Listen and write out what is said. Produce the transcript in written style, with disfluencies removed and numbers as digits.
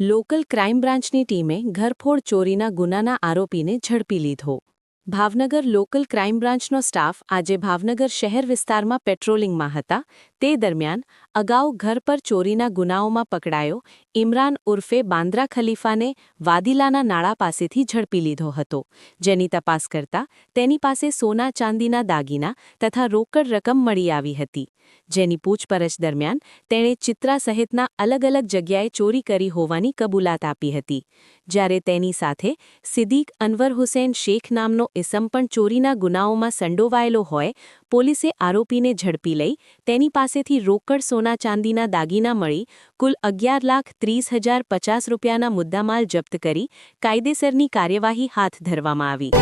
Local crime બ્રાન્ચની ટીમે ઘરફોડ ચોરીના ગુનાના આરોપીને ઝડપી લીધો. ભાવનગર લોકલ ક્રાઇમ બ્રાન્ચનો સ્ટાફ આજે ભાવનગર શહેર વિસ્તારમાં પેટ્રોલિંગમાં હતા. તે દરમિયાન અગાઉ ઘર પર ચોરીના ગુનાઓમાં પકડાયો ઇમરાન ઉર્ફે બાંદ્રા ખલીફાને વાદીલાના નાળા પાસેથી ઝડપી લીધો હતો, જેની તપાસ કરતા તેની પાસે સોના ચાંદીના દાગીના તથા રોકડ રકમ મળી આવી હતી. જેની પૂછપરછ દરમિયાન તેણે ચિત્રા સહિતના અલગ અલગ જગ્યાએ ચોરી કરી હોવાની કબૂલાત આપી હતી. જ્યારે તેની સાથે સિદ્દીક અનવર હુસૈન શેખ નામનો ઇસમ પણ ચોરીના ગુનાઓમાં સંડોવાયેલો હોય, પોલીસે આરોપીને ઝડપી લઈ તેની પાસેથી રોકડ સોના ચાંદીના દાગીના મળી કુલ 11,30,050 રૂપિયાના મુદ્દામાલ જપ્ત કરી કાયદેસરની કાર્યવાહી હાથ ધરવામાં આવી.